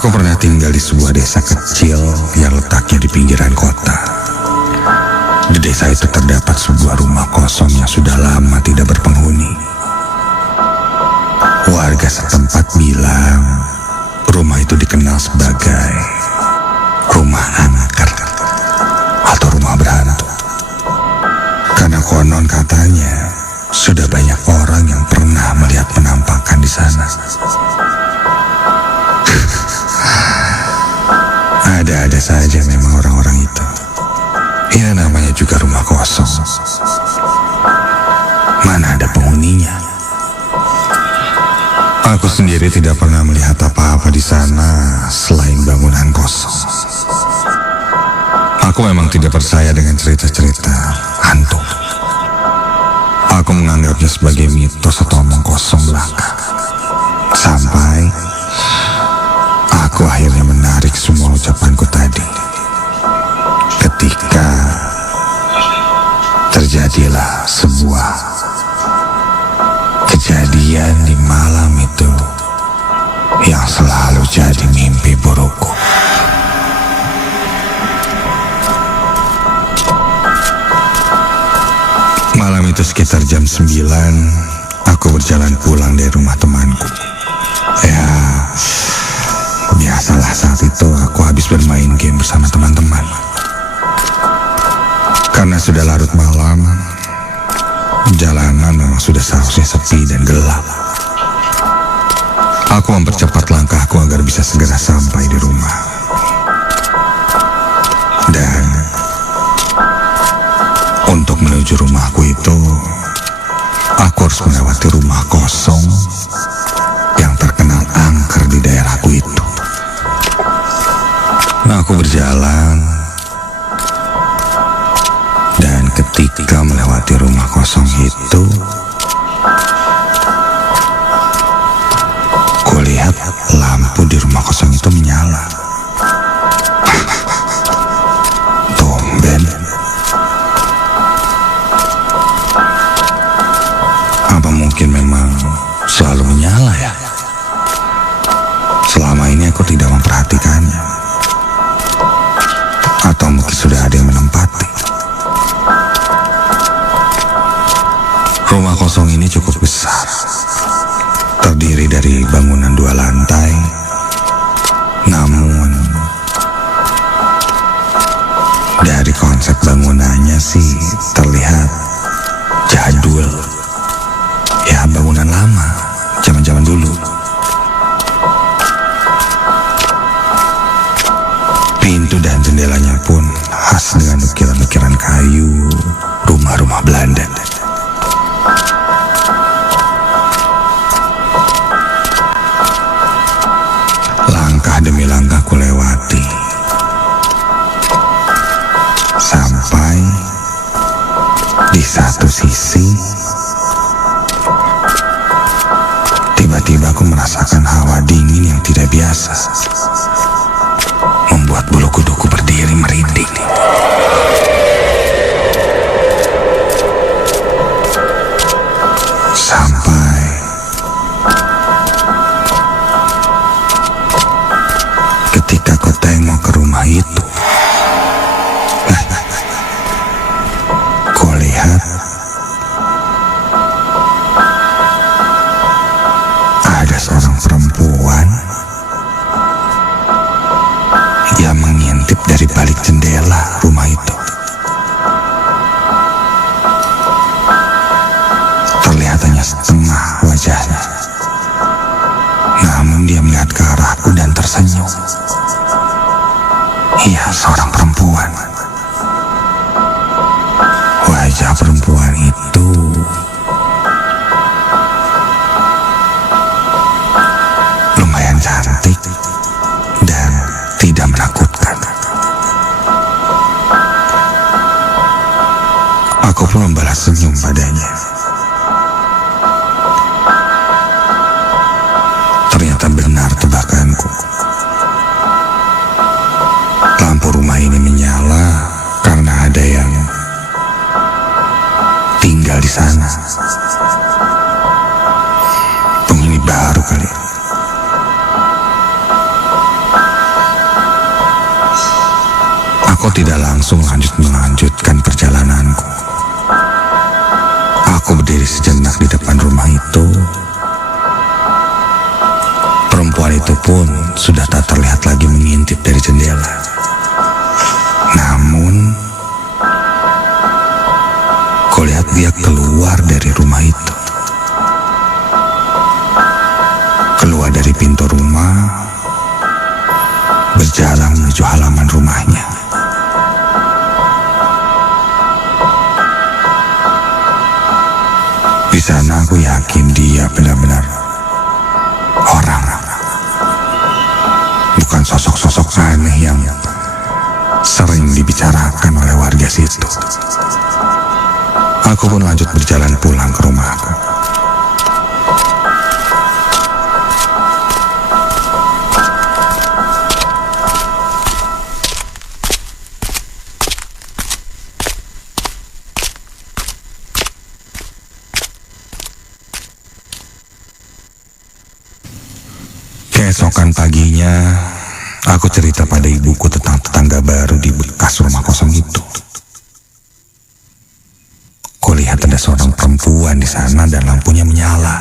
Aku pernah tinggal di sebuah desa kecil yang letaknya di pinggiran kota. Di desa itu terdapat sebuah rumah kosong yang sudah lama tidak berpenghuni. Warga setempat bilang rumah itu dikenal sebagai rumah angker atau rumah berhantu. Karena konon katanya sudah banyak orang yang pernah melihat penampakan di sana. Ada-ada saja memang orang-orang itu. Ya namanya juga rumah kosong. Mana ada penghuninya. Aku sendiri tidak pernah melihat apa-apa di sana selain bangunan kosong. Aku memang tidak percaya dengan cerita-cerita hantu. Aku menganggapnya sebagai mitos atau omong kosong belaka. Sampai aku akhirnya menarik semua ucapanku tadi. Ketika terjadilah sebuah kejadian di malam itu yang selalu jadi mimpi burukku. Malam itu sekitar jam 9, aku berjalan pulang dari rumah temanku. Ya, biasalah saat itu aku habis bermain game bersama teman-teman. Karena sudah larut malam, jalanan memang sudah seharusnya sepi dan gelap. Aku mempercepat langkahku agar bisa segera sampai di rumah. Dan untuk menuju rumahku itu, aku harus melewati rumah kosong yang terkenal angker di daerahku itu. Nah, aku berjalan, dan ketika melewati rumah kosong itu, kulihat lampu di rumah kosong itu menyala. Tumben. Apa mungkin memang selalu menyala ya? Selama ini aku tidak memperhatikannya. Atau mungkin sudah ada yang menempati. Rumah kosong ini cukup besar. Terdiri dari bangunan 2 lantai. Namun dari konsep bangunannya sih terlihat jadul. Ya, bangunan lama, zaman-zaman dulu. Pintu dan jendelanya pun khas dengan ukiran-ukiran kayu, rumah-rumah Belanda. Langkah demi langkah ku lewati, sampai di satu sisi tiba-tiba aku merasakan hawa dingin yang tidak biasa, membuat bulu kuduku berdiri merinding. Sampai ketika aku tengok ke rumah itu, kulihat ada seorang perempuan yang mengintip dari balik jendela rumah itu. Terlihat hanya setengah wajahnya, namun dia melihat ke arahku dan tersenyum. Ia seorang perempuan. Wajah perempuan itu lumayan cantik dan tidak menakutkan. Aku pun membalas senyum padanya. Ternyata benar tebakanku. Lampu rumah ini menyala karena ada yang tinggal di sana. Penghuni baru kali. Aku tidak langsung melanjutkan perjalananku. Aku berdiri sejenak di depan rumah itu. Perempuan itu pun sudah tak terlihat lagi mengintip dari jendela. Namun, kulihat dia keluar dari rumah itu. Keluar dari pintu rumah, berjalan menuju halaman rumahnya. Di sana aku yakin dia benar-benar orang, bukan sosok-sosok aneh yang sering dibicarakan oleh warga situ. Aku pun lanjut berjalan pulang ke rumahku. Keesokan paginya, aku cerita pada ibuku tentang tetangga baru di bekas rumah kosong itu. Kulihat ada seorang perempuan di sana dan lampunya menyala.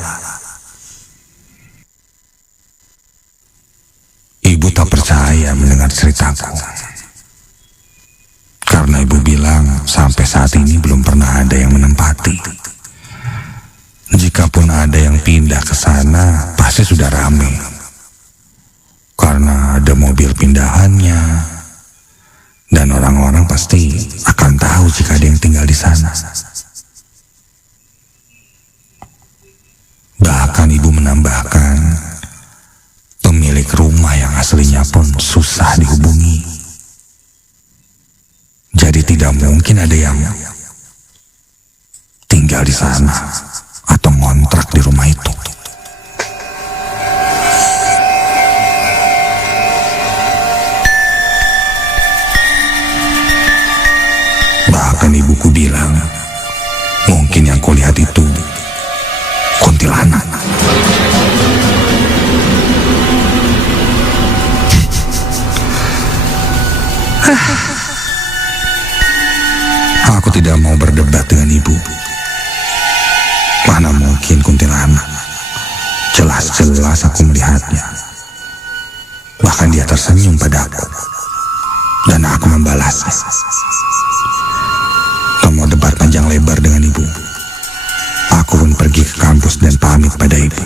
Ibu tak percaya mendengar ceritaku. Karena ibu bilang sampai saat ini belum pernah ada yang menempati. Jikapun ada yang pindah ke sana, pasti sudah ramai. Karena ada mobil pindahannya, dan orang-orang pasti akan tahu jika ada yang tinggal di sana. Bahkan ibu menambahkan, pemilik rumah yang aslinya pun susah dihubungi. Jadi tidak mungkin ada yang tinggal di sana atau ngontrak di rumah itu. Bahkan ibuku bilang, mungkin yang kulihat itu kuntilanak. Aku tidak mau berdebat dengan ibu. Mana mungkin kuntilanak? Jelas-jelas aku melihatnya. Bahkan dia tersenyum padaku. Dan aku membalasnya. Tak mau debat panjang lebar dengan ibu. Aku pun pergi ke kampus dan pamit pada ibu.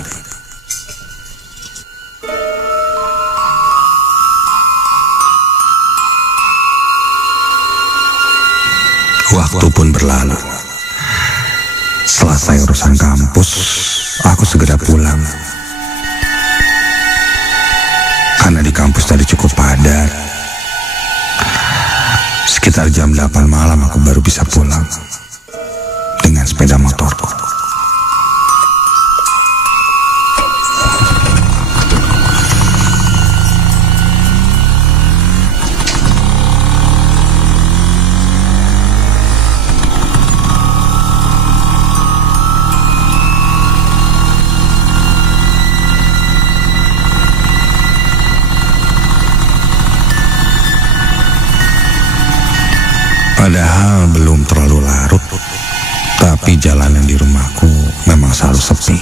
Waktu pun berlalu. Selesai urusan kampus, aku segera pulang. Karena di kampus tadi cukup padat. Sekitar jam 8 malam aku baru bisa pulang dengan sepeda motorku. Padahal belum terlalu larut, tapi jalanan di rumahku memang selalu sepi.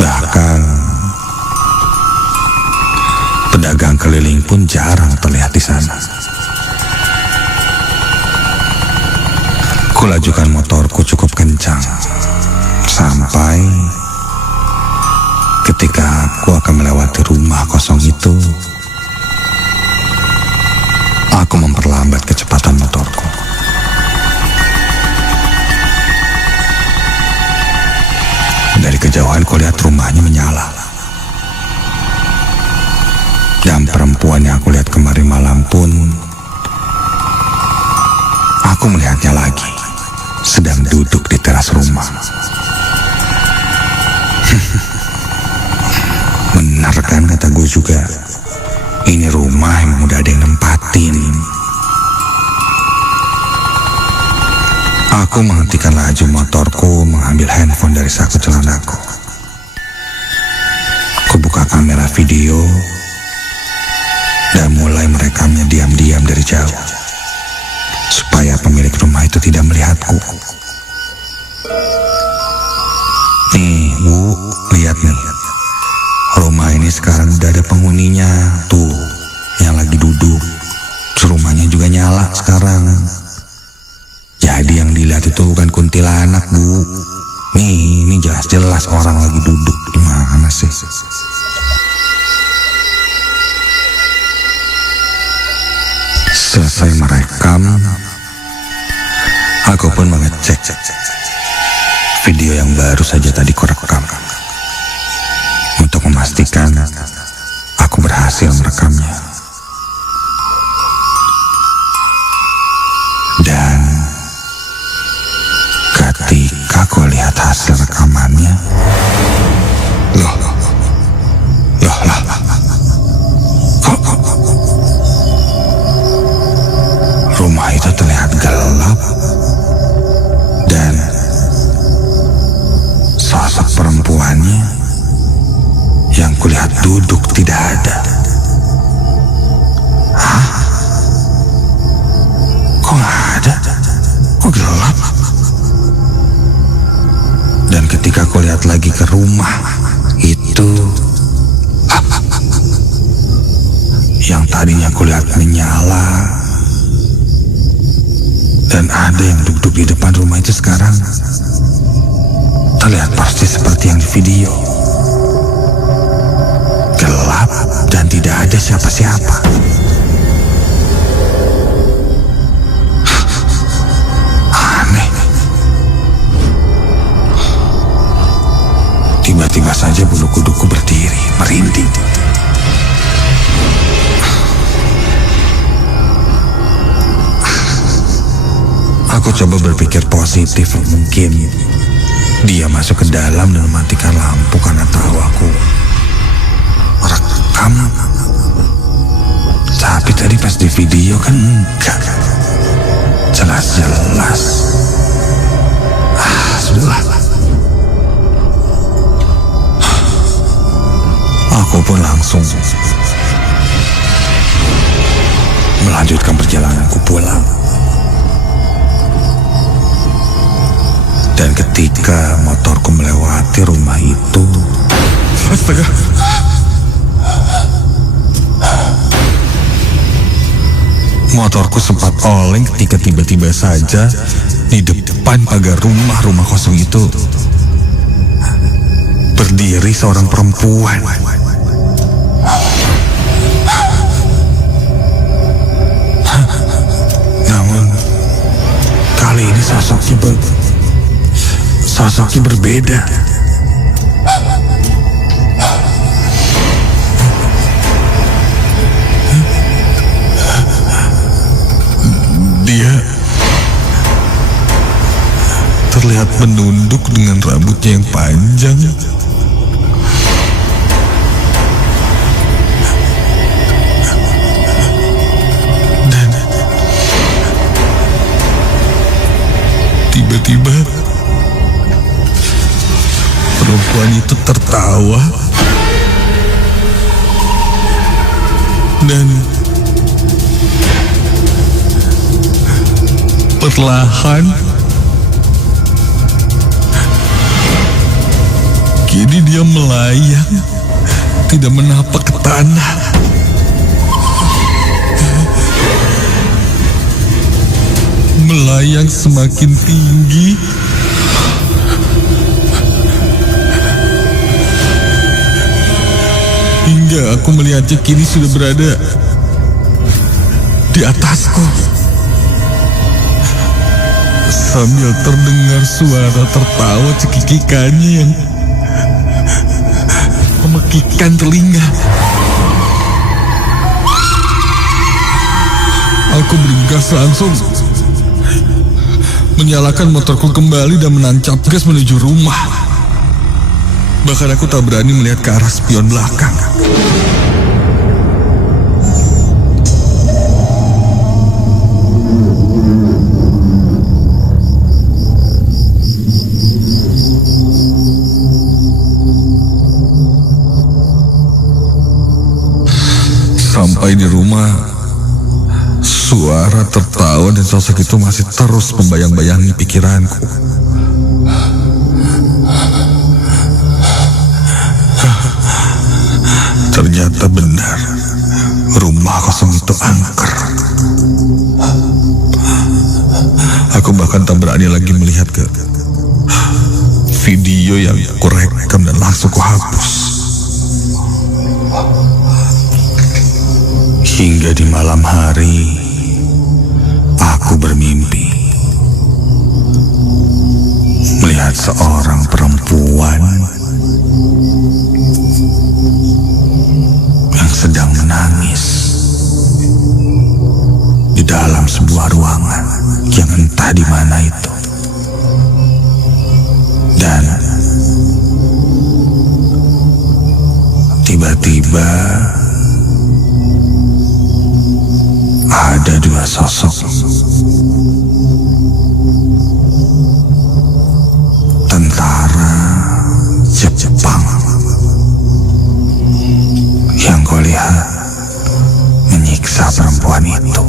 Bahkan pedagang keliling pun jarang terlihat di sana. Kulajukan motorku cukup kencang sampai ketika aku akan melewati rumah kosong itu, aku memperlambat kecepatan motorku. Dari kejauhan kulihat rumahnya menyala. Dan perempuan yang aku lihat kemarin malam pun, aku melihatnya lagi, sedang duduk di teras rumah. Benar kan kata gue juga, ini rumah yang udah ada yang nempatin. Aku menghentikan laju motorku, mengambil handphone dari saku celanaku. Kubuka kamera video dan mulai merekamnya diam-diam dari jauh, supaya pemilik rumah itu tidak melihatku. Nih Bu, lihat nih, rumah ini sekarang udah ada penghuninya. Tuh, yang lagi duduk, rumahnya juga nyala sekarang. Jadi yang dilihat itu bukan kuntilanak Bu. Nih, ini jelas-jelas orang lagi duduk. Gimana sih? Selesai merekam, aku pun mengecek video yang baru saja tadi kurekam untuk memastikan aku berhasil merekamnya. Dan ketika aku lihat hasil rekamannya, loh, kok rumah itu terlihat gelap dan sosok perempuannya yang kulihat duduk tidak ada. Hah? Kok nggak ada? Kok gelap? Dan ketika aku lihat lagi ke rumah itu, yang tadinya aku lihat menyala dan ada yang duduk di depan rumah itu, sekarang terlihat persis seperti yang di video. Gelap dan tidak ada siapa-siapa. Aneh. Tiba-tiba saja bulu kuduku berdiri, merinding. Aku coba berpikir positif, mungkin dia masuk ke dalam dan mematikan lampu karena tahu aku merekam. Tapi tadi pas di video kan enggak. Jelas-jelas. Sudahlah. Aku pun langsung melanjutkan perjalananku pulang. Dan ketika motorku melewati rumah itu, astaga, motorku sempat oleng ketika tiba-tiba saja di depan pagar rumah kosong itu berdiri seorang perempuan. Namun kali ini sosoknya berbeda. Dia terlihat menunduk dengan rambutnya yang panjang. Dan tiba-tiba perempuan itu tertawa dan perlahan kini dia melayang, tidak menapak ke tanah. Melayang semakin tinggi hingga aku melihatnya kini sudah berada di atasku. Sambil terdengar suara tertawa cekikikannya yang memekikkan telinga. Aku bergegas langsung menyalakan motorku kembali dan menancap gas menuju rumah. Bahkan aku tak berani melihat ke arah spion belakang. Sampai di rumah suara tertawa dan sosok itu masih terus membayang-bayangi pikiranku. Ternyata benar, rumah kosong itu angker. Aku bahkan tak berani lagi melihat ke video yang kurekam dan langsung kuhapus. Hingga di malam hari, aku bermimpi melihat seorang perempuan yang sedang menangis di dalam sebuah ruangan yang entah di mana itu. Dan tiba-tiba ada dua sosok tentara Jepang yang kau lihat menyiksa perempuan itu.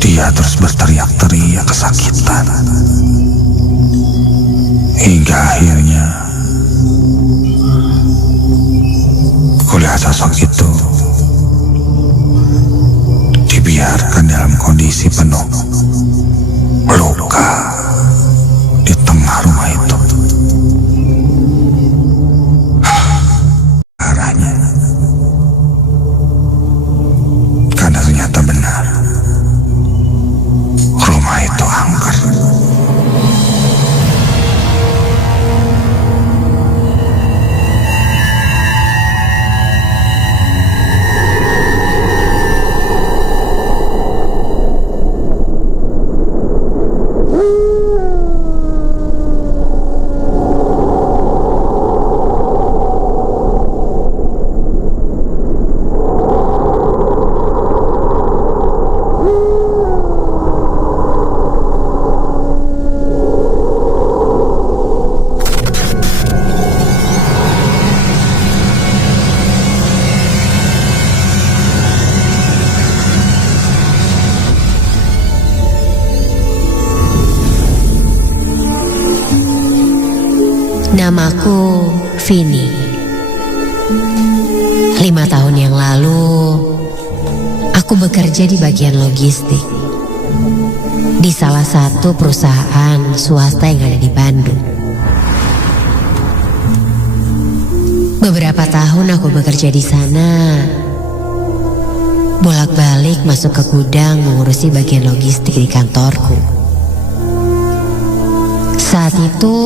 Dia terus berteriak-teriak kesakitan hingga akhirnya kulihat sosok itu dibiarkan dalam kondisi penuh luka di tengah rumah itu. Arahnya karena ternyata benar, rumah itu angker. Namaku Vini. 5 tahun yang lalu, aku bekerja di bagian logistik di salah satu perusahaan swasta yang ada di Bandung. Beberapa tahun aku bekerja di sana, bolak-balik masuk ke gudang mengurusi bagian logistik di kantorku. Saat itu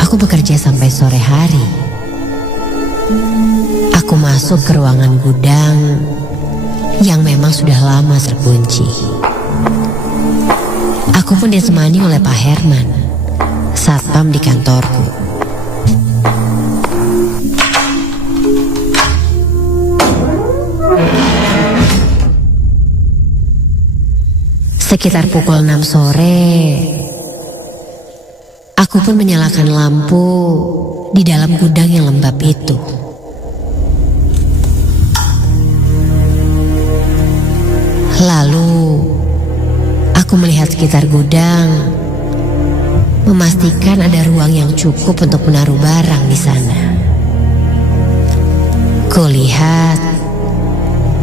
aku bekerja sampai sore hari. Aku masuk ke ruangan gudang yang memang sudah lama terkunci. Aku pun ditemani oleh Pak Herman, satpam di kantorku. Sekitar pukul 6 sore, aku pun menyalakan lampu di dalam gudang yang lembab itu. Lalu, aku melihat sekitar gudang, memastikan ada ruang yang cukup untuk menaruh barang di sana. Kulihat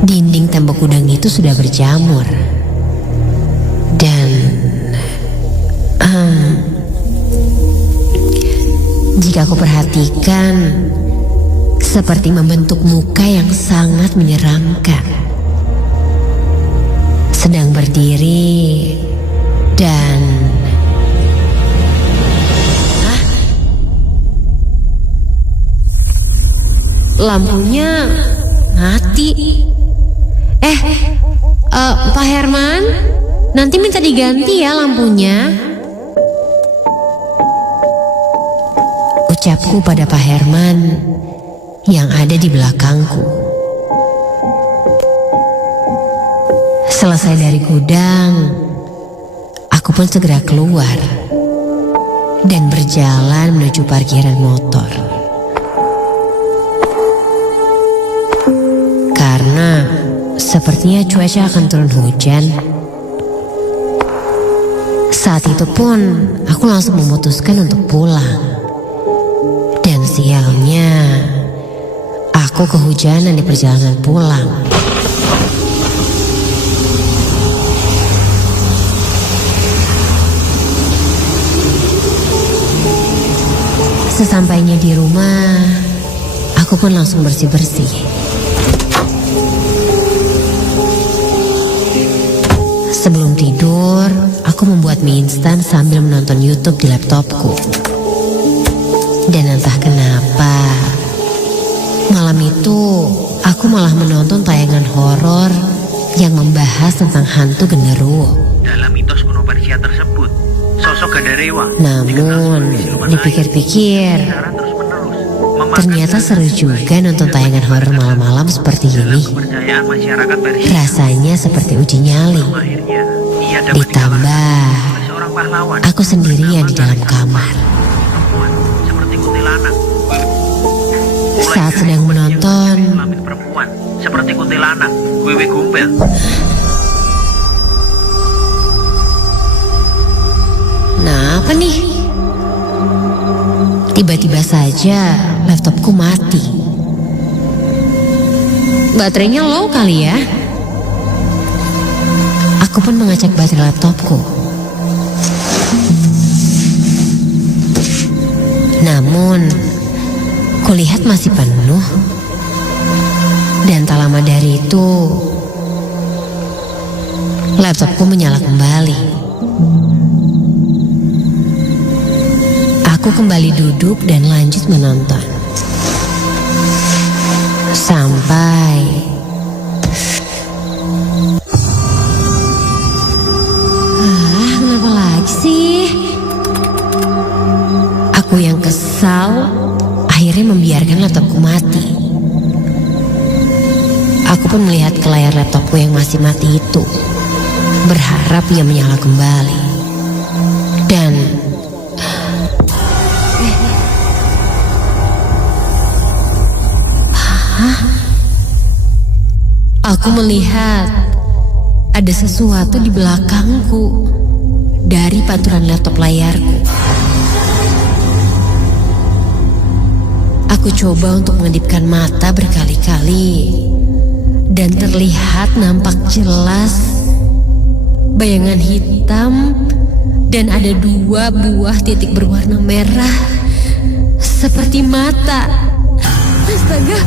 dinding tembok gudang itu sudah berjamur. Dan jika aku perhatikan, seperti membentuk muka yang sangat menyeramkan, sedang berdiri dan lampunya mati. Pak Herman, nanti minta diganti ya lampunya. Ucapku pada Pak Herman yang ada di belakangku. Selesai dari gudang, aku pun segera keluar dan berjalan menuju parkiran motor. Karena Sepertinya cuaca akan turun hujan. Saat itu pun aku langsung memutuskan untuk pulang. Dan sialnya, aku kehujanan di perjalanan pulang. Sesampainya di rumah, aku pun langsung bersih-bersih. Sebelum tidur, aku membuat mie instan sambil menonton YouTube di laptopku. Dan entah kenapa, malam itu aku malah menonton tayangan horor yang membahas tentang hantu genderuwo. Dalam mitos kuno Persia tersebut, sosok Gandarewa Namun, dipikir-pikir, ternyata seru juga nonton tayangan horor malam-malam seperti ini. kepercayaan masyarakat Persia. Rasanya seperti uji nyali. Akhirnya, ia dapat Ditambah, oleh seorang pahlawan aku sendirian di dalam kamar. perempuan seperti kuntilanak. Saat sedang menonton, Kelamin perempuan seperti kuntilanak, wewe gombel. nah apa nih? Tiba-tiba saja laptopku mati. Baterainya low kali ya? Aku pun mengecek baterai laptopku. Namun, kulihat masih penuh. Dan tak lama dari itu, laptopku menyala kembali. Aku kembali duduk dan lanjut menonton. Sampai kenapa lagi sih? Aku yang kesal akhirnya membiarkan laptopku mati. Aku pun melihat ke layar laptopku yang masih mati itu, berharap ia menyala kembali. Dan aku melihat ada sesuatu di belakangku dari pantulan laptop layarku. Aku coba untuk mengedipkan mata berkali-kali dan terlihat nampak jelas bayangan hitam dan ada 2 buah titik berwarna merah seperti mata. Astaga.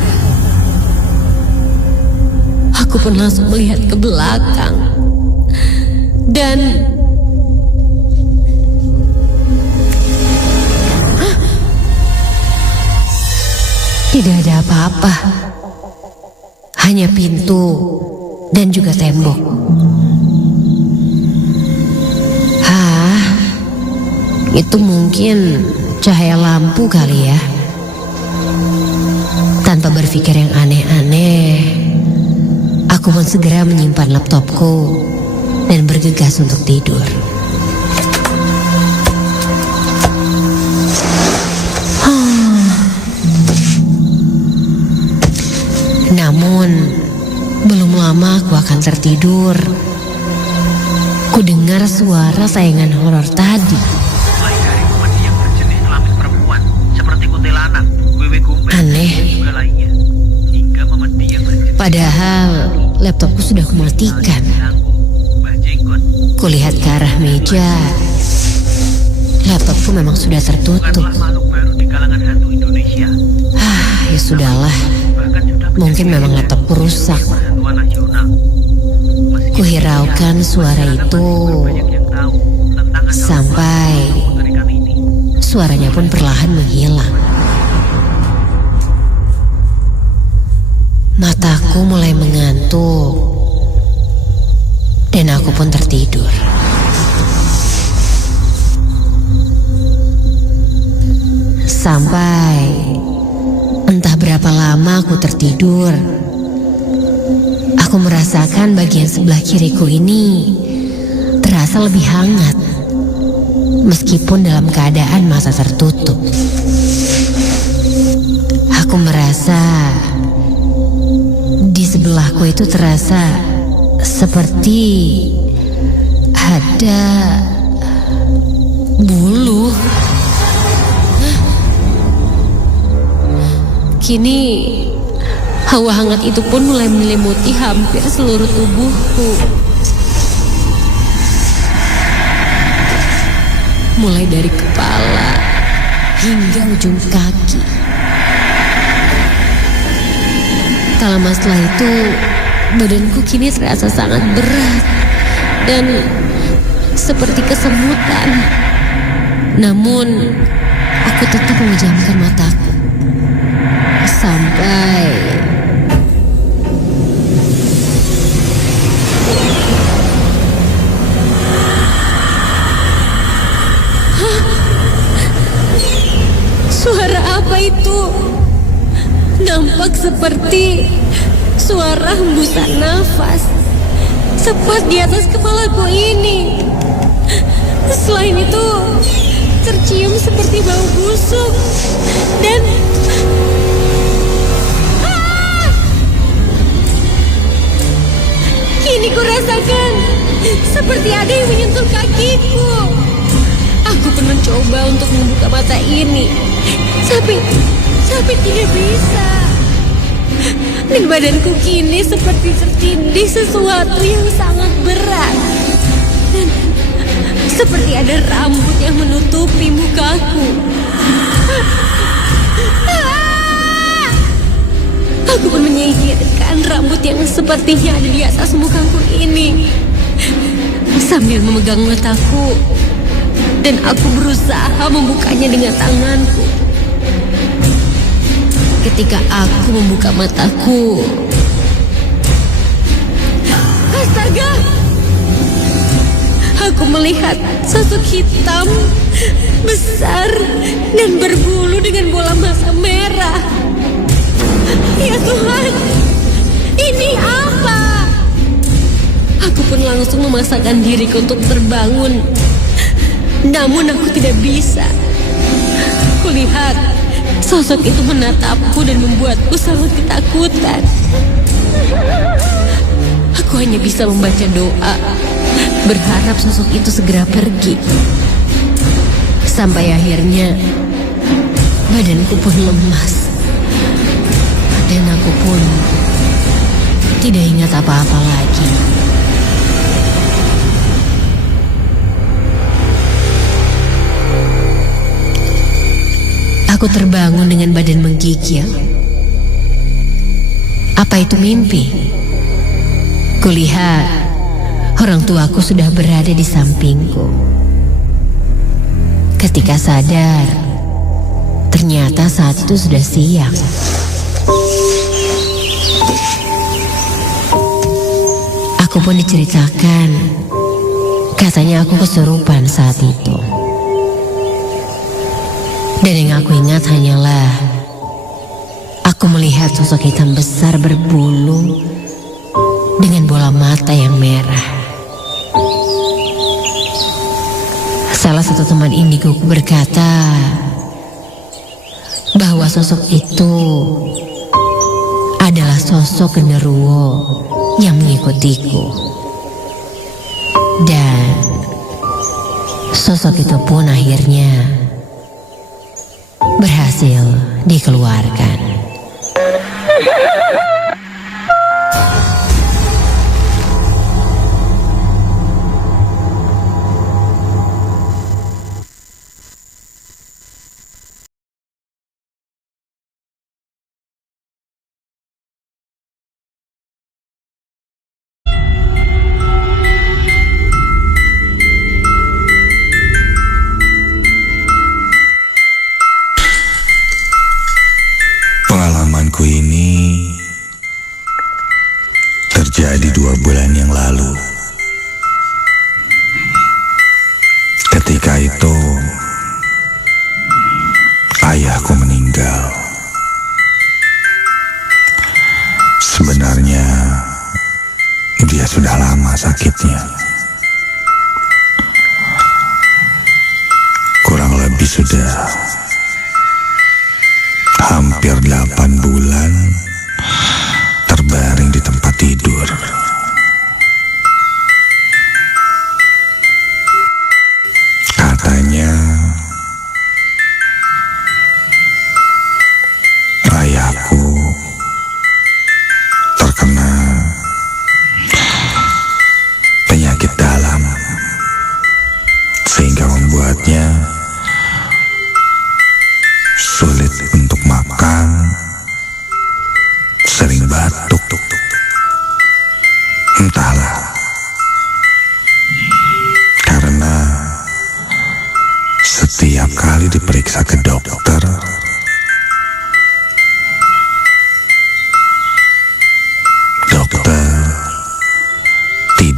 Aku pun langsung melihat ke belakang. Dan tidak ada apa-apa. Hanya pintu dan juga tembok. Itu mungkin cahaya lampu kali ya. Tanpa berpikir yang aneh-aneh, aku pun segera menyimpan laptopku dan bergegas untuk tidur. Namun, belum lama aku akan tertidur. Ku dengar suara tayangan horor tadi. Mulai dari komedi yang berjenis kelamin perempuan seperti kuntilanak, wewe gombel, Aneh. dan juga lainnya, hingga memedi yang berjenis Padahal laptopku sudah kumatikan. Mbah Jenggot. Kulihat ke arah meja. Laptopku memang sudah tertutup. Bukanlah makhluk baru di kalangan hantu Indonesia. Ya sudahlah. Bahkan sudah Mungkin memang laptopku rusak. perhantuan nasional. Meski Kuhiraukan suara itu banyak yang tahu tentang asal sampai mengerikan ini. suaranya pun perlahan menghilang. Mataku mulai mengantuk dan aku pun tertidur. Sampai entah berapa lama aku tertidur, aku merasakan bagian sebelah kiriku ini terasa lebih hangat, meskipun dalam keadaan mata tertutup. Aku merasa di sebelahku itu terasa seperti ada bulu. Kini hawa hangat itu pun mulai menyelimuti hampir seluruh tubuhku. Mulai dari kepala hingga ujung kaki. Tak lama setelah itu, badanku kini terasa sangat berat dan seperti kesemutan. Namun, aku tetap memejamkan mataku. Sampai suara apa itu? Nampak seperti suara hembusan nafas tepat di atas kepalaku ini. Selain itu, tercium seperti bau busuk dan kini ku rasakan seperti ada yang menyentuh kakiku. Aku pun mencoba untuk membuka mata ini, tapi tidak bisa. Dan badanku kini seperti tertindih sesuatu yang sangat berat. Dan seperti ada rambut yang menutupi mukaku. Aku pun menyingkirkan rambut yang sepertinya ada di atas mukaku ini sambil memegang mataku, dan aku berusaha membukanya dengan tanganku. Ketika aku membuka mataku, astaga! Aku melihat sosok hitam besar dan berbulu dengan bola mata merah. Ya Tuhan, ini apa? Aku pun langsung memaksakan diriku untuk terbangun. Namun aku tidak bisa. Kulihat sosok itu menatapku dan membuatku sangat ketakutan. Aku hanya bisa membaca doa, berharap sosok itu segera pergi. Sampai akhirnya badanku pun lemas. Dan aku pun tidak ingat apa-apa lagi. Aku terbangun dengan badan menggigil. Apa itu mimpi? Kulihat orang tuaku sudah berada di sampingku. Ketika sadar, ternyata saat itu sudah siang. Aku pun diceritakan, katanya aku kesurupan saat itu. Dan yang aku ingat hanyalah aku melihat sosok hitam besar berbulu dengan bola mata yang merah. Salah satu teman indigoku berkata bahwa sosok itu adalah sosok genderuwo yang mengikutiku. Dan sosok itu pun akhirnya berhasil dikeluarkan. Pengalamanku ini terjadi 2 bulan yang lalu. Ketika itu ayahku meninggal. Sebenarnya dia sudah lama sakitnya. Kurang lebih sudah hampir 8 bulan terbaring di tempat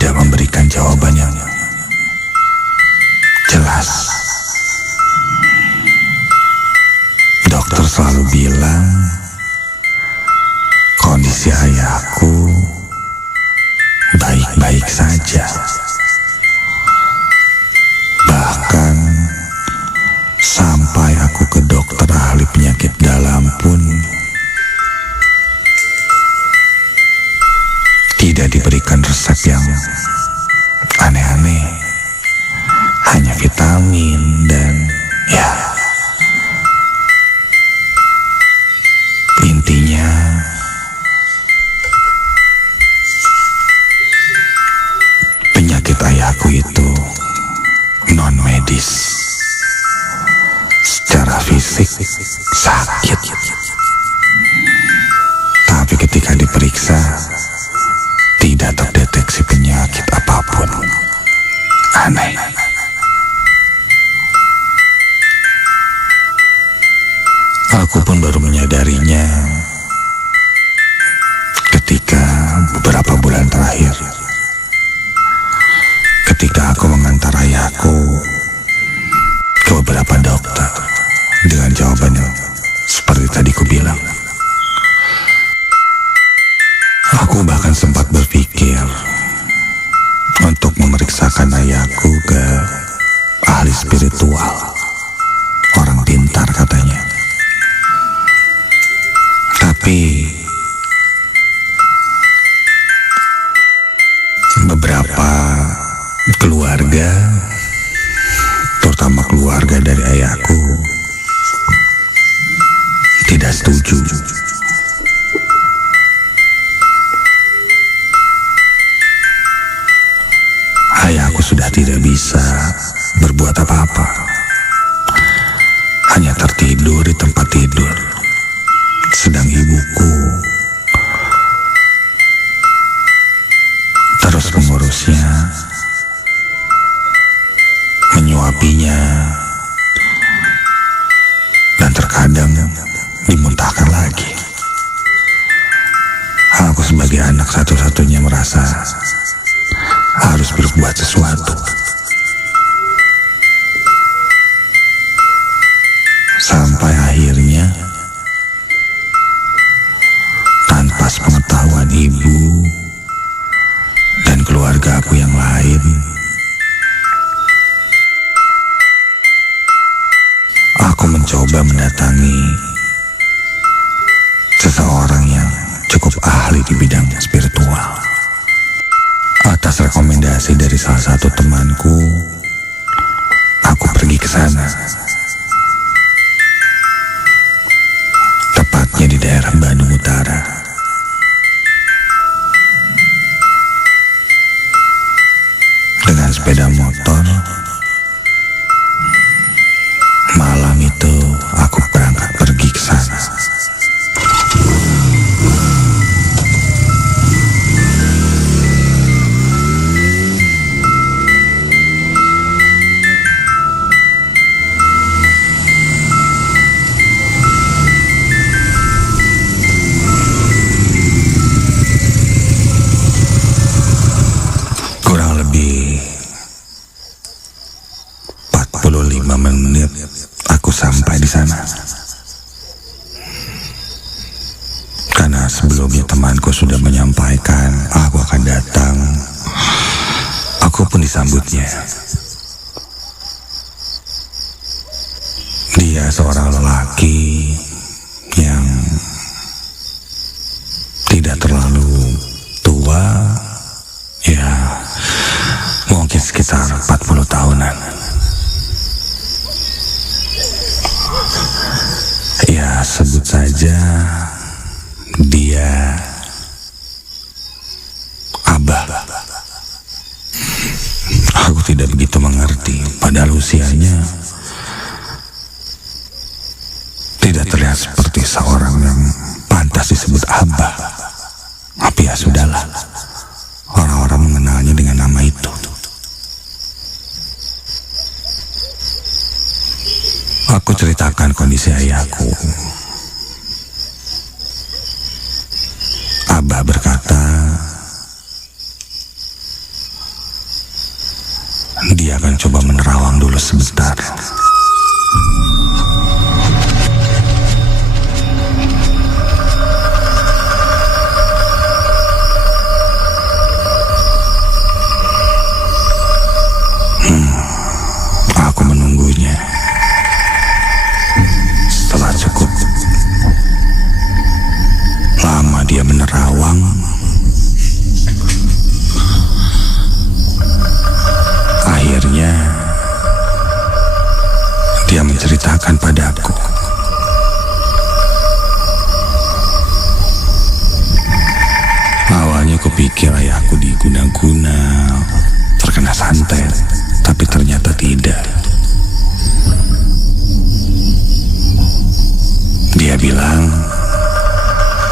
tidak memberikan jawaban yang jelas. Dokter selalu bilang kondisi ayahku baik-baik saja. Bahkan sampai aku ke dokter ahli penyakit dalam pun tidak diberikan resep yang aneh-aneh, hanya vitamin dan ya, intinya penyakit ayahku itu non medis. Secara fisik sakit, tapi ketika diperiksa tidak terdeteksi penyakit apapun. Aneh. Aku pun baru menyadarinya ketika beberapa bulan terakhir, ketika aku mengantar ayahku ke beberapa dokter dengan jawaban yang seperti tadi ku bilang. Aku bahkan sempat berpikir untuk memeriksakan ayahku ke ahli spiritual, orang pintar katanya. Tapi beberapa keluarga, terutama keluarga dari ayahku, tidak setuju. Ayahku sudah tidak bisa berbuat apa-apa, hanya tertidur di tempat tidur, sedang ibuku terus mengurusnya, menyuapinya, dan terkadang dimuntahkan lagi. Aku sebagai anak satu-satunya merasa harus berbuat sesuatu. Sampai akhirnya, tanpa sepengetahuan ibu dan keluarga aku yang lain, aku mencoba mendatangi seseorang yang cukup ahli di bidang spiritual. Atas rekomendasi dari salah satu temanku, aku pergi ke sana. Tepatnya di daerah Bandung Utara. Dengan sepeda motor, malam itu aku berangkat pergi ke sana. Kurang lebih 45 menit aku sampai di sana. Karena sebelumnya temanku sudah menyampaikan aku akan datang, aku pun disambutnya. Dia seorang lelaki yang tidak terlalu tua, ya mungkin sekitar 40 tahunan. Ya sebut saja dia Abah. Aku tidak begitu mengerti, padahal usianya tidak terlihat seperti seorang yang pantas disebut Abah. Tapi ya sudahlah, orang-orang mengenalnya dengan nama itu. Aku ceritakan kondisi ayahku. Abah berkata, Dia akan coba menerawang dulu sebentar. Aku menunggunya. Setelah cukup lama dia menerawang, akhirnya dia menceritakan padaku. Awalnya kupikir ayahku diguna-guna, terkena santet, tapi ternyata tidak. Dia bilang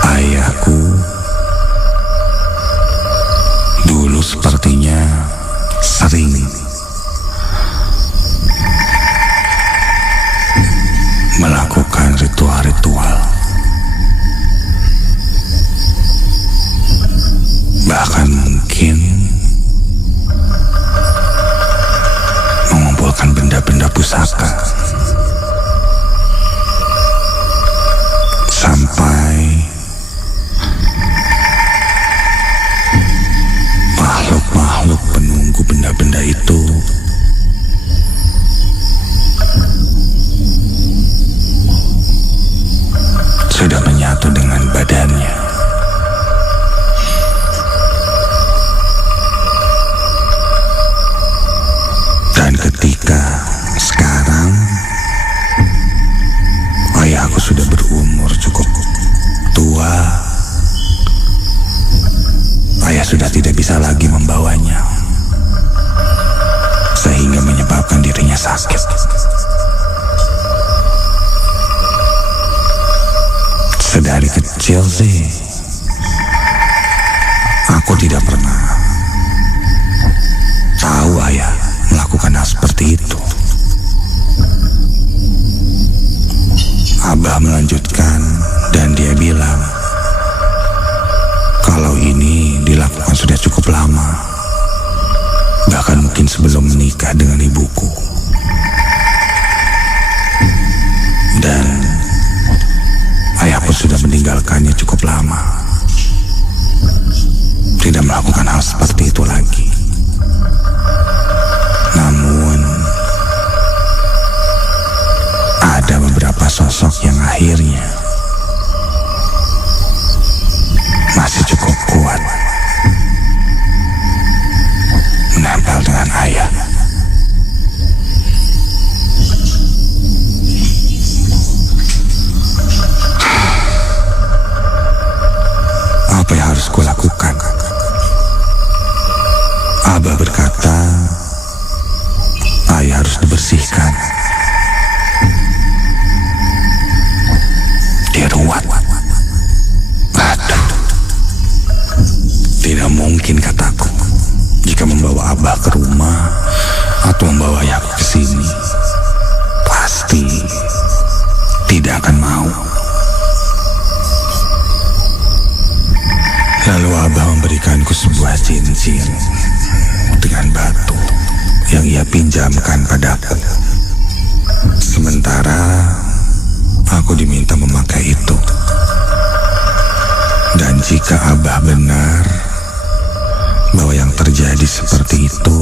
ayahku dulu sepertinya sering melakukan ritual-ritual, bahkan mungkin mengumpulkan benda-benda pusaka, sampai makhluk-makhluk penunggu benda-benda itu sudah menyatu dengan badannya. Dan ketika sekarang ayahku sudah berumur cukup tua, ayah sudah tidak bisa lagi membawanya, sehingga menyebabkan dirinya sakit. Sedari kecil sih, aku tidak pernah tahu ayah melakukan hal seperti itu. Abah melanjutkan dan dia bilang kalau ini dilakukan sudah cukup lama, bahkan mungkin sebelum menikah dengan ibuku. Dan ayah pun sudah meninggalkannya cukup lama, tidak melakukan hal seperti itu lagi. Namun ada beberapa sosok yang akhirnya masih cukup kuat menempel dengan ayah. Apa yang harus kulakukan? Abah berkata ayah harus dibersihkan, diruat. Aduh, tidak mungkin kataku. Jika membawa abah ke rumah atau membawa ayahku ke sini, pasti tidak akan mau. Lalu abah memberikanku sebuah cincin dengan batu yang ia pinjamkan padaku. Sementara aku diminta memakai itu. Dan jika abah benar bahwa yang terjadi seperti itu,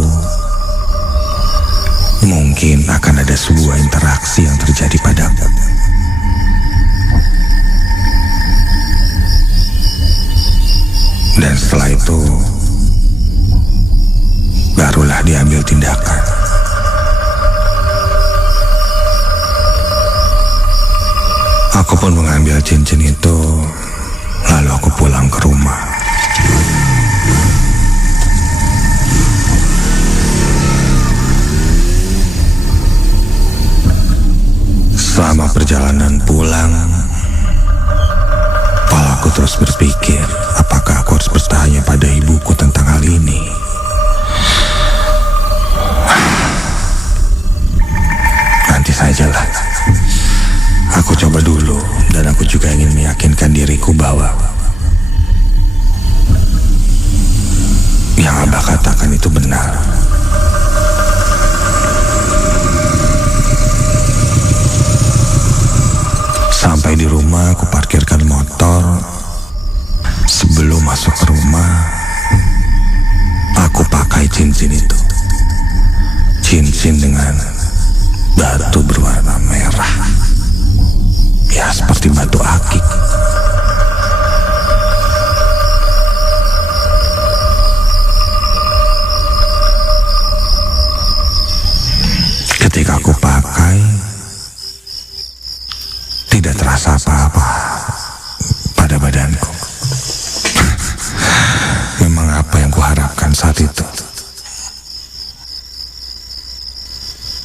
mungkin akan ada sebuah interaksi yang terjadi padaku. Dan setelah itu barulah diambil tindakan. Aku pun mengambil cincin itu, lalu aku pulang ke rumah. Selama perjalanan pulang, kepalaku terus berpikir, apakah aku harus bertanya pada ibuku tentang hal ini? Nanti sajalah. Aku coba dulu, dan aku juga ingin meyakinkan diriku bahwa yang abah katakan itu benar. cincin dengan batu berwarna merah. Ya, seperti batu akik. Ketika aku pakai, tidak terasa apa-apa pada badanku. Memang apa yang kuharapkan saat itu.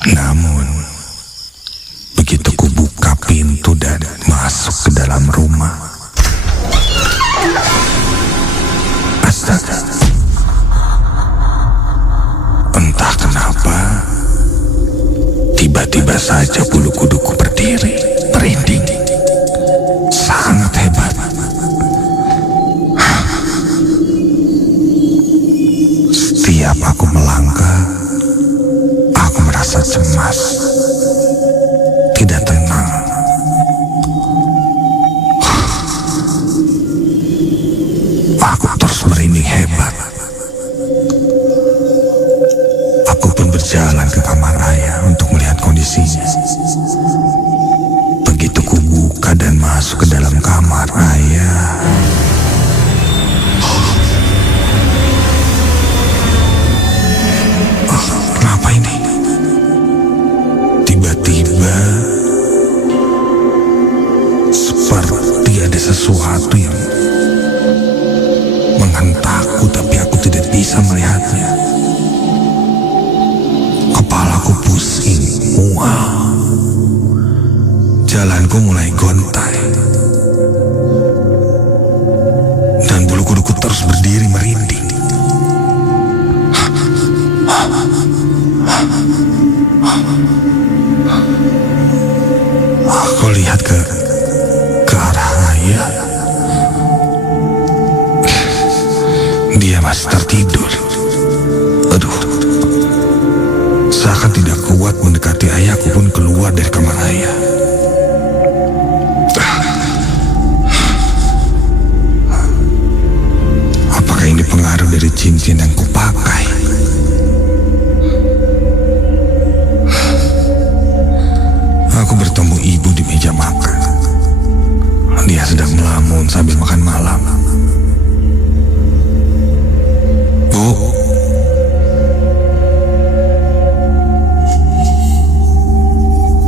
Namun, begitu kubuka pintu dan masuk ke dalam rumah, astaga, entah kenapa, tiba-tiba saja bulu kuduku berdiri, merinding. Sangat hebat. Setiap aku melangkah, aku merasa cemas, tidak tenang. Aku terus merinding hebat. Aku pun berjalan ke kamar ayah untuk melihat kondisinya. Begitu ku buka dan masuk ke dalam kamar ayah, kenapa ini? Tiba-tiba seperti ada sesuatu yang menghentakku, tapi aku tidak bisa melihatnya. Kepalaku pusing, mual. Jalanku mulai gontai. Dan bulu kuduku terus berdiri merinding. Aku lihat ke arah ayah. Dia masih tertidur. Aduh, seakan tidak kuat mendekati ayahku pun keluar dari kamar ayah. Apakah ini pengaruh dari cincin yang kupakai? Aku bertemu ibu di meja makan. Dia sedang melamun sambil makan malam. Bu,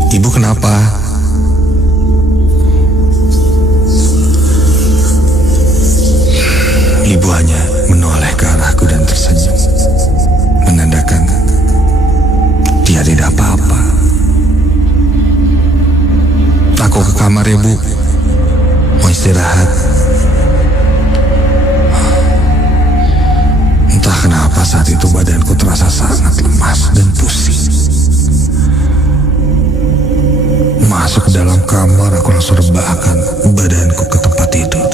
ibu kenapa? Ibu hanya menoleh ke arahku dan tersenyum, menandakan dia tidak apa-apa. Aku ke kamar ya, Bu. Mau istirahat. Entah kenapa saat itu badanku terasa sangat lemas dan pusing. Masuk ke dalam kamar, aku langsung rebahkan badanku ke tempat tidur.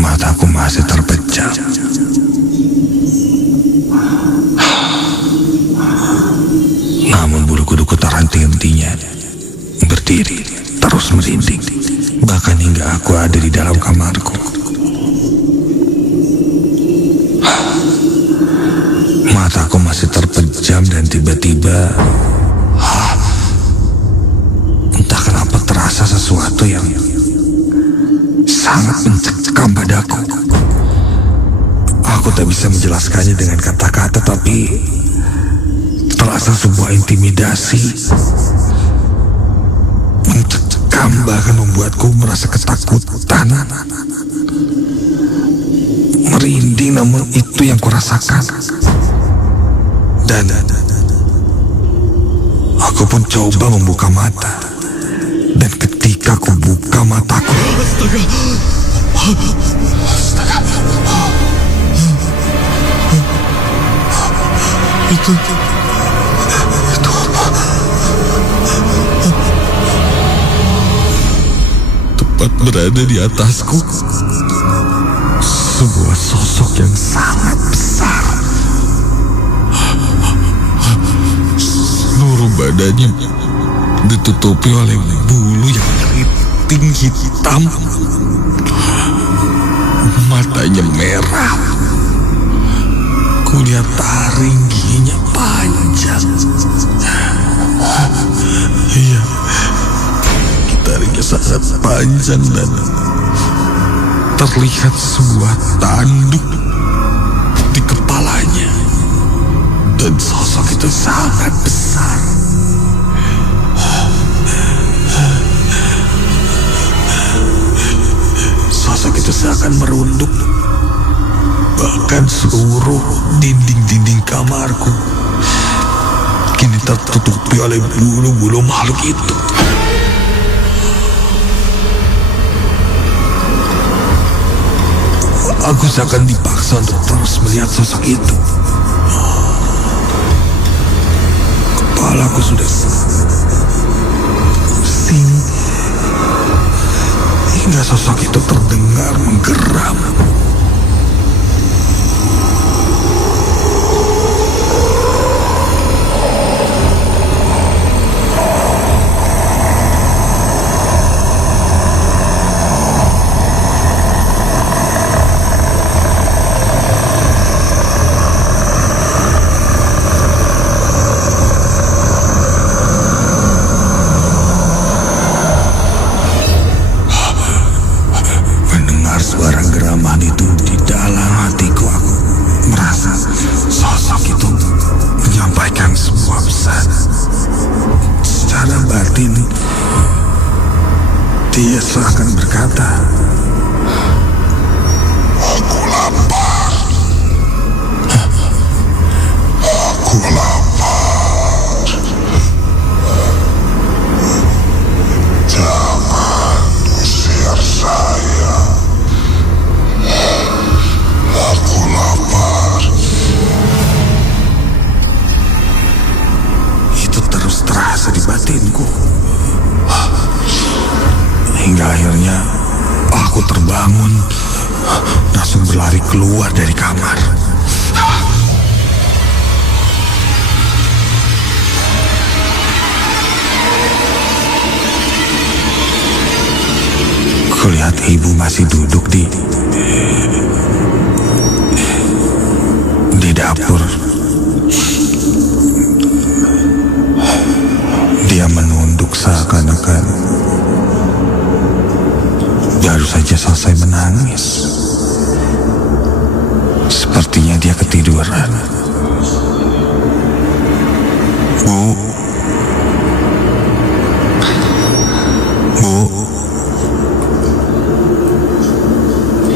Mataku masih terpejam. Namun bulu kuduku tak henti-hentinya berdiri, terus merinding. Bahkan hingga aku ada di dalam kamarku. Mataku masih terpejam dan tiba-tiba entah kenapa terasa sesuatu yang sangat mencekam padaku. Aku tak bisa menjelaskannya dengan kata-kata, tapi terasa sebuah intimidasi. Mencekam bahkan membuatku merasa ketakutan. Merinding, namun itu yang kurasakan. Dan aku pun coba membuka mata. Dan ketika aku buka mataku, astaga, itu apa? Tepat berada di atasku, sebuah sosok yang sangat besar. Seluruh badannya ditutupi oleh bulu yang keriting hitam. Matanya merah. Kulihat taring giginya panjang. Iya, taringnya sangat panjang dan terlihat sebuah tanduk di kepalanya. Dan sosok itu sangat besar. Sosok itu seakan merunduk bahkan seluruh dinding-dinding kamarku kini tertutupi oleh bulu-bulu makhluk itu. Aku seakan dipaksa untuk terus melihat sosok itu. Kepalaku sudah pusing hingga sosok itu terdengar menggeram. Suara geraman itu di dalam hatiku, aku merasa sosok itu menyampaikan sebuah pesan. Secara batin, dia seakan berkata, "Aku lapar. Aku lapar. Jangan usir saya. Aku lapar." Itu terus terasa di batinku. Hingga akhirnya aku terbangun, langsung berlari keluar dari kamar. Kulihat ibu masih duduk di dapur. Dia menunduk seakan-akan baru saja selesai menangis. Sepertinya dia ketiduran. Bu,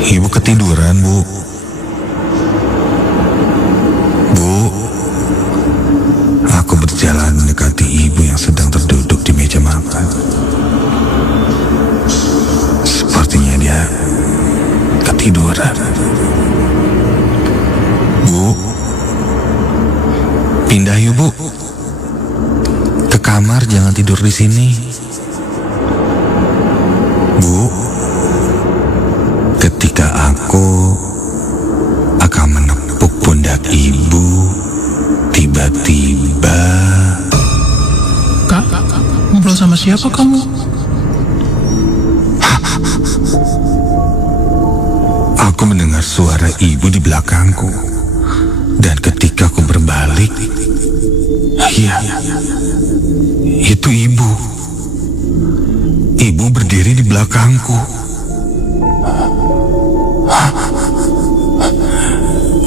ibu ketiduran, Bu. Aku berjalan mendekati ibu yang sedang terduduk di meja makan. Sepertinya dia ketiduran. Bu, pindah yuk, Bu. Ke kamar, jangan tidur di sini. Bu, ketika aku akan menepuk pundak ibu, tiba-tiba... Kak, ngobrol sama siapa kamu? Aku mendengar suara ibu di belakangku. Dan ketika aku berbalik, ya, itu ibu. Ibu berdiri di belakangku.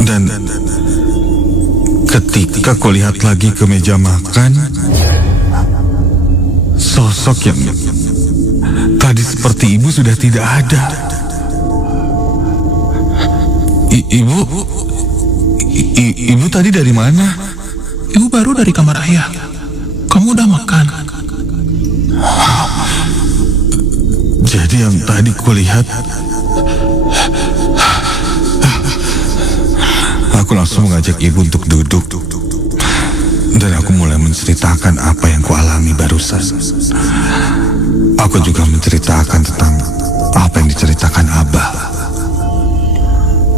Dan ketika aku lihat lagi ke meja makan, sosok yang tadi seperti ibu sudah tidak ada. Ibu tadi dari mana? Ibu baru dari kamar ayah. Kamu udah makan? Jadi yang tadi kulihat, aku langsung mengajak ibu untuk duduk. Dan aku mulai menceritakan apa yang kualami barusan. Aku juga menceritakan tentang apa yang diceritakan Abah.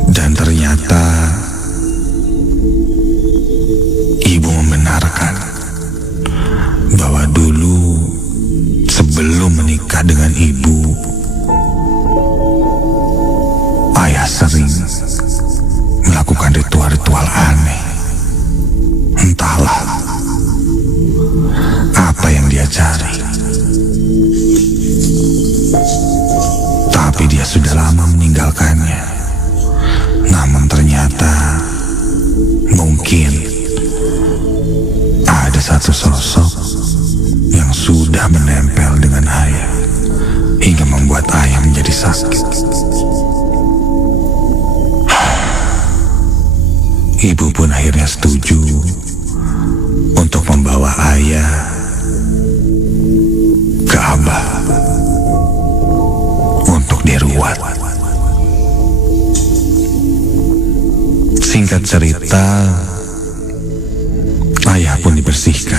Dan ternyata ibu membenarkan bahwa dulu dia cari. Tapi dia sudah lama meninggalkannya. Namun ternyata mungkin ada satu sosok yang sudah menempel dengan Ayah hingga membuat Ayah menjadi sakit. Ibu pun akhirnya setuju untuk membawa Ayah ke Abah untuk diruat. Singkat cerita, Ayah pun dibersihkan.